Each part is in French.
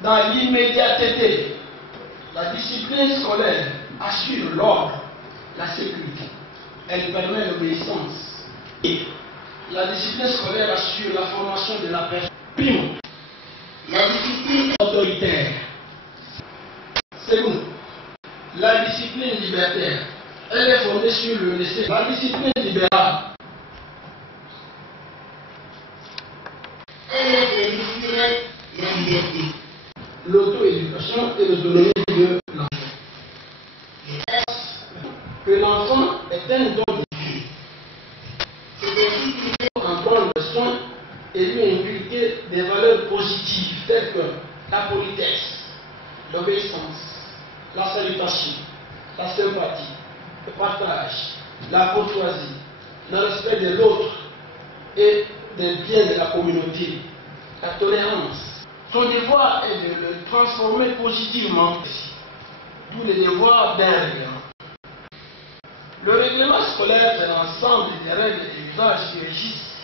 Dans l'immédiateté, la discipline scolaire assure l'ordre, la sécurité. Elle permet l'obéissance. Et la discipline scolaire assure la formation de la personne. Primo, la discipline autoritaire. Second, la discipline libertaire. Elle est fondée sur le laisser. La discipline libérale. Elle est fondée sur la liberté. L'auto-éducation et l'autonomie de l'enfant. Que l'enfant est un don de Dieu. C'est ainsi qu'il faut en prendre soin et lui inculquer des valeurs positives telles que la politesse, l'obéissance, la salutation, la sympathie, le partage, la courtoisie, le respect de l'autre et des biens de la communauté, la tolérance. Son devoir est de le transformer positivement, d'où le devoir d'un règlement. Le règlement scolaire, c'est l'ensemble des règles et des usages qui régissent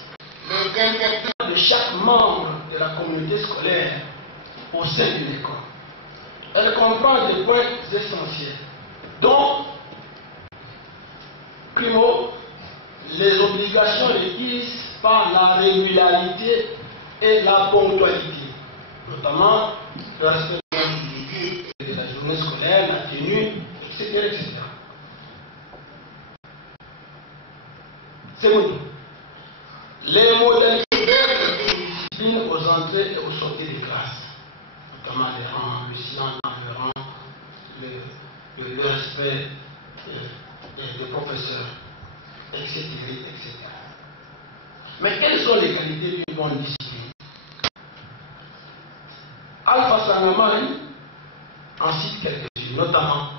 le comportement de chaque membre de la communauté scolaire au sein de l'école. Elle comprend des points essentiels, dont, primo, les obligations requises par la régularité et la ponctualité, notamment le respect de la journée scolaire, la tenue, etc. C'est bon. Les modalités de discipline aux entrées et aux sorties des classes, notamment les rangs, le silence dans le rang, le respect des professeurs, etc., etc. Mais quelles sont les qualités d'une bonne discipline? Alpha Sangamani en cite quelques-unes, notamment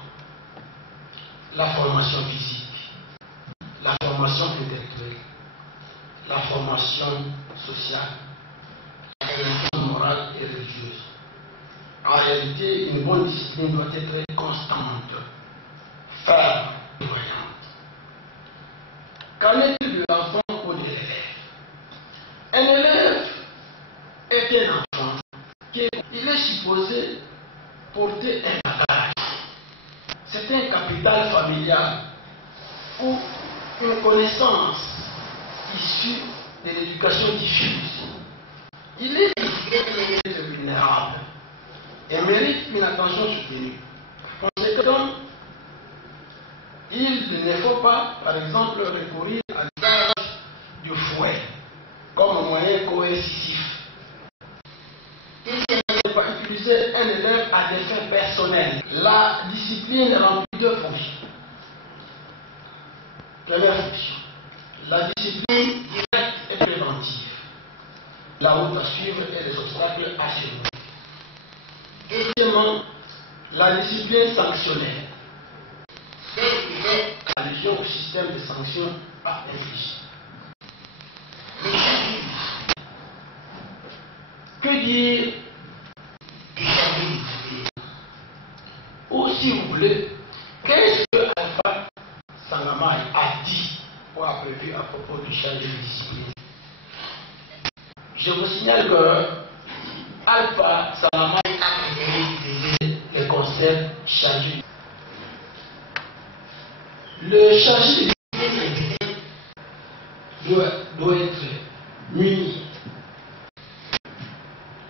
la formation physique, la formation intellectuelle, la formation sociale, la formation morale et religieuse. En réalité, une bonne discipline doit être constante, ferme et voyante. Qu'en est-il de l'enfant ou de l'élève? Un élève est un enfant qui est supposé porter un bagage. C'est un capital familial ou une connaissance issue de l'éducation diffuse. Il est vulnérable et mérite une attention soutenue. Conséquemment, il ne faut pas, par exemple, recourir à l'usage du fouet comme moyen coercitif. Il ne faut pas utiliser un élève à des fins personnelles. La discipline remplit deux fonctions. Première fonction, la discipline directe et préventive. La route à suivre et les obstacles à surmonter. Deuxièmement, la discipline sanctionnaire. Allusion au système de sanctions à infliger. Que dire ou si vous voulez, qu'est-ce que Alpha Sangamani a dit ou a prévu à propos du chargé de discipline? Je vous signale que Alpha Sangamani a utilisé le concept chargé. Le chargé de discipline doit être muni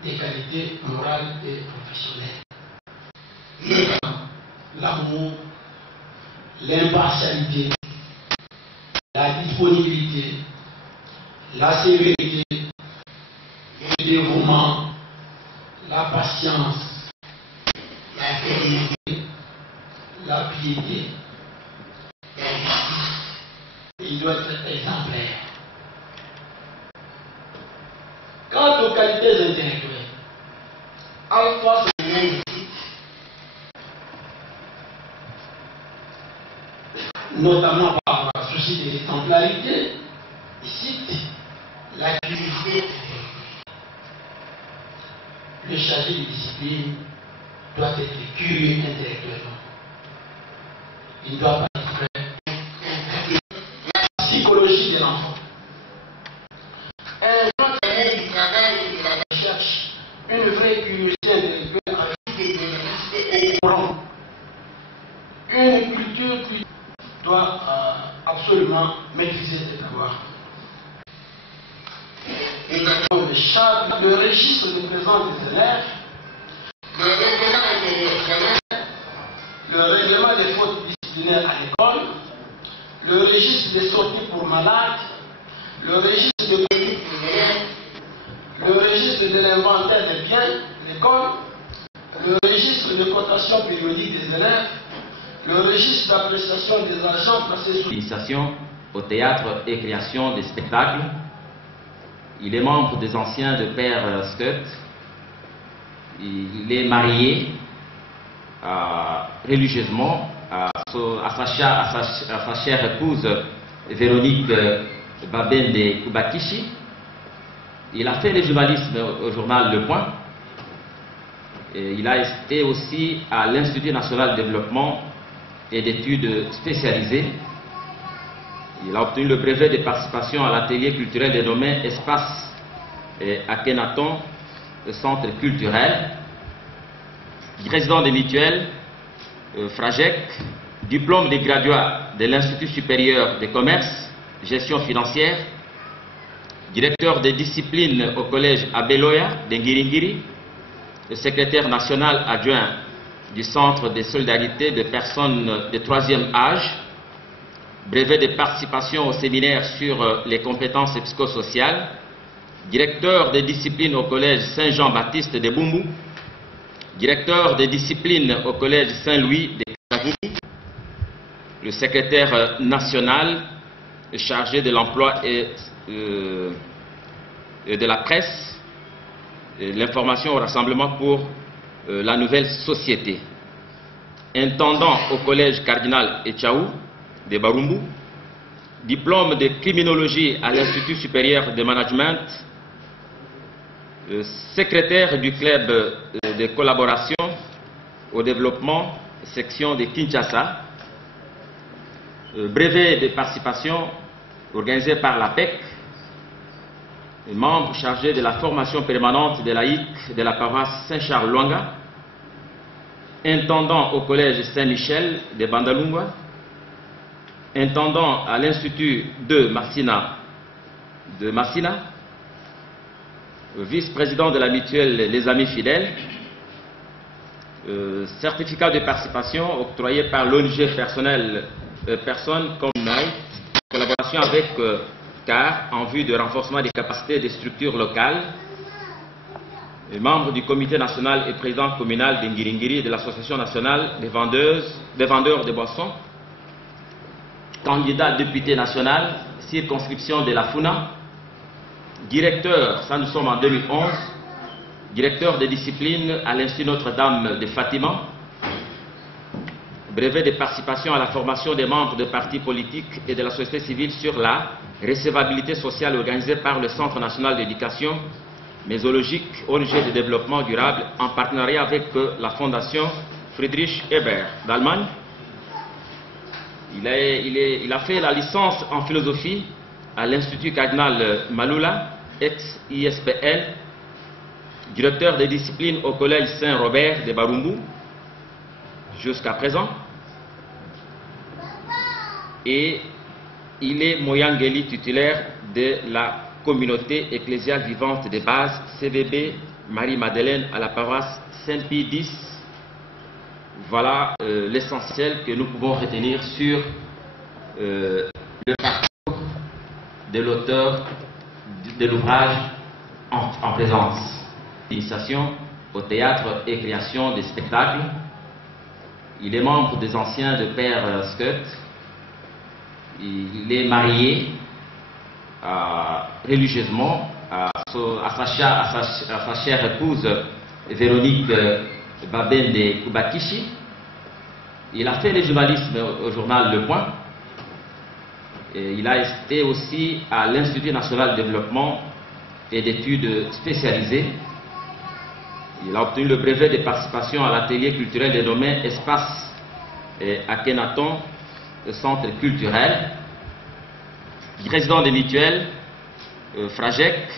des qualités morales et professionnelles. L'amour, l'impartialité, la disponibilité, la sévérité, le dévouement, la patience, la fidélité, la piété, la justice. Il doit être exemplaire. Quant aux qualités intellectuelles, Alpha notamment par un souci d'exemplarité, il cite l'activité. Le chargé de discipline doit être curieux intellectuellement. Il ne doit pas être vrai. La psychologie de l'enfant. Un grand élève du travail et de la recherche, une vraie curiosité intellectuelle avec des nécessités au courant. Une culture qui doit absolument maîtriser ses savoirs. Le registre de présence des élèves, le règlement des fautes disciplinaires à l'école, le registre des sorties pour malades, le registre de l'inventaire des biens de l'école, le registre de cotation périodique des élèves, le registre d'appréciation des agents placés sous initiation au théâtre et création des spectacles. Il est membre des anciens de Père Scout. Il est marié religieusement à sa chère épouse Véronique Babende Kubakishi. Il a fait le journalisme au journal Le Point. Et il a été aussi à l'Institut national de développement et d'études spécialisées. Il a obtenu le brevet de participation à l'atelier culturel dénommé Espace Akhenaton, le centre culturel. Président des mutuelles Fragec, diplôme de graduat de l'Institut supérieur de commerce, gestion financière, directeur des disciplines au collège Abeloya de Ngiringiri, le secrétaire national adjoint du Centre de solidarité de personnes de 3e âge, brevet de participation au séminaire sur les compétences psychosociales, directeur des disciplines au collège Saint-Jean-Baptiste de Bumbu, directeur des disciplines au collège Saint-Louis de Kavumu, le secrétaire national chargé de l'emploi et de la presse, l'information au rassemblement pour la nouvelle société, intendant au collège cardinal Echaou de Barumbu, diplôme de criminologie à l'Institut supérieur de management, secrétaire du club de collaboration au développement, section de Kinshasa, brevet de participation organisé par l'APEC, membre chargé de la formation permanente de laïcs de la paroisse Saint-Charles-Luanga, intendant au collège Saint-Michel de Bandalungwa, intendant à l'Institut de Massina, vice-président de la mutuelle Les Amis Fidèles, certificat de participation octroyé par l'ONG Personnes comme Night, collaboration avec CAR en vue de renforcement des capacités des structures locales, membre du comité national et président communal d'Ngiringiri de l'Association nationale des vendeurs de boissons, candidat député national, circonscription de la Funa, directeur, ça nous sommes en 2011, directeur de discipline à l'Institut Notre-Dame de Fatima, brevet de participation à la formation des membres de partis politiques et de la société civile sur la recevabilité sociale organisée par le Centre national d'éducation mésologique, ONG de développement durable, en partenariat avec la Fondation Friedrich Ebert d'Allemagne. Il a fait la licence en philosophie à l'Institut Cardinal Malula, ex-ISPL, directeur des disciplines au Collège Saint-Robert de Barumbu, jusqu'à présent. Et il est Moyangeli titulaire de la communauté ecclésiale vivante de base CVB Marie-Madeleine à la paroisse Saint-Pie X. Voilà l'essentiel que nous pouvons retenir sur le parcours de l'auteur de l'ouvrage en présence. Initiation au théâtre et création des spectacles. Il est membre des anciens de Père Scout. Il est marié religieusement à sa chère épouse Véronique Babende Kubakishi. Il a fait le journalisme au journal Le Point. Et il a été aussi à l'Institut national de développement et d'études spécialisées. Il a obtenu le brevet de participation à l'atelier culturel dénommé Espace Akhenaton, le centre culturel. Président des mutuelles Fragec,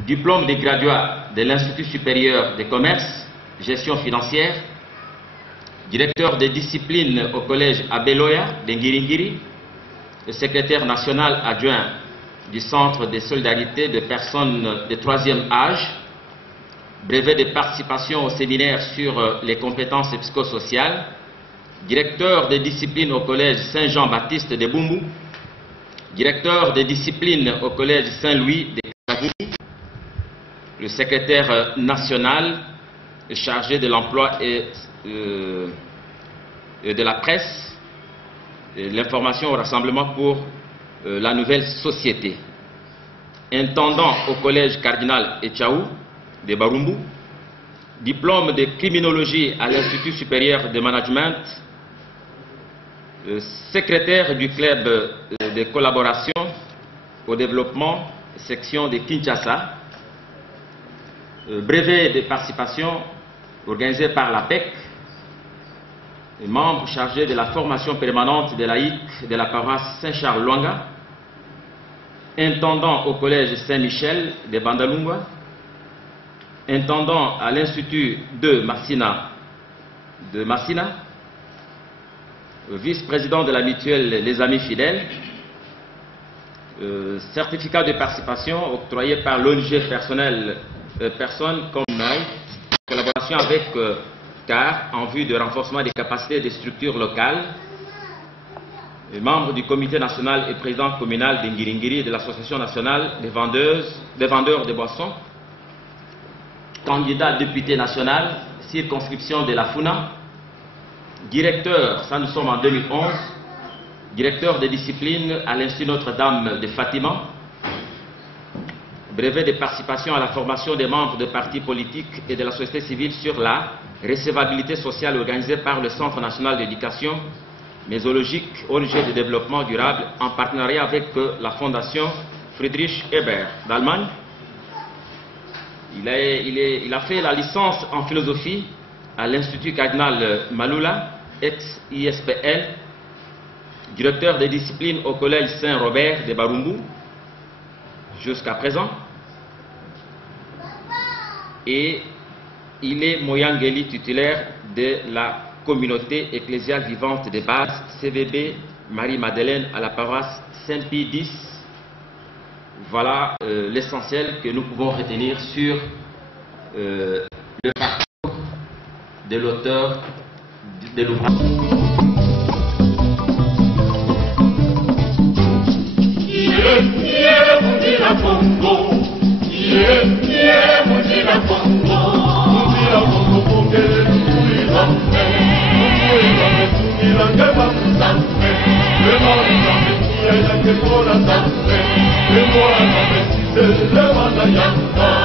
diplôme de graduat de l'Institut supérieur des commerces, gestion financière, directeur des disciplines au collège Abeloya de Ngiringiri, le secrétaire national adjoint du Centre de solidarité de personnes de 3e âge, brevet de participation au séminaire sur les compétences psychosociales, directeur des disciplines au collège Saint-Jean-Baptiste de Bumbu, directeur des disciplines au collège Saint-Louis de Kavumu, le secrétaire national chargé de l'emploi et de la presse, l'information au rassemblement pour la nouvelle société, intendant au collège cardinal Echaou de Barumbu, diplôme de criminologie à l'Institut supérieur de management, secrétaire du club de collaboration au développement, section de Kinshasa, brevet de participation organisé par l'APEC, membre chargé de la formation permanente des laïcs de la paroisse Saint-Charles-Luanga, intendant au collège Saint-Michel de Bandalungwa, intendant à l'Institut de Massina, vice-président de la mutuelle Les Amis Fidèles, certificat de participation octroyé par l'ONG Personnes comme Night, collaboration avec CAR en vue de renforcement des capacités des structures locales, membre du comité national et président communal d'Ngiringiri et de l'association nationale des vendeurs de boissons, candidat député national, circonscription de la Funa, directeur, ça nous sommes en 2011, directeur des disciplines à l'Institut Notre-Dame de Fatima, brevet de participation à la formation des membres de partis politiques et de la société civile sur la recevabilité sociale organisée par le Centre national d'éducation mésologique, ONG de développement durable, en partenariat avec la Fondation Friedrich Ebert d'Allemagne. Il a fait la licence en philosophie à l'Institut Cardinal Malula, ex-ISPL, directeur des disciplines au Collège Saint-Robert de Barumbu, jusqu'à présent. Et il est Moyangeli titulaire de la communauté ecclésiale vivante de base CVB Marie-Madeleine à la paroisse Saint-Pie X. Voilà l'essentiel que nous pouvons retenir sur le parcours de l'auteur de l'ouvrage. Le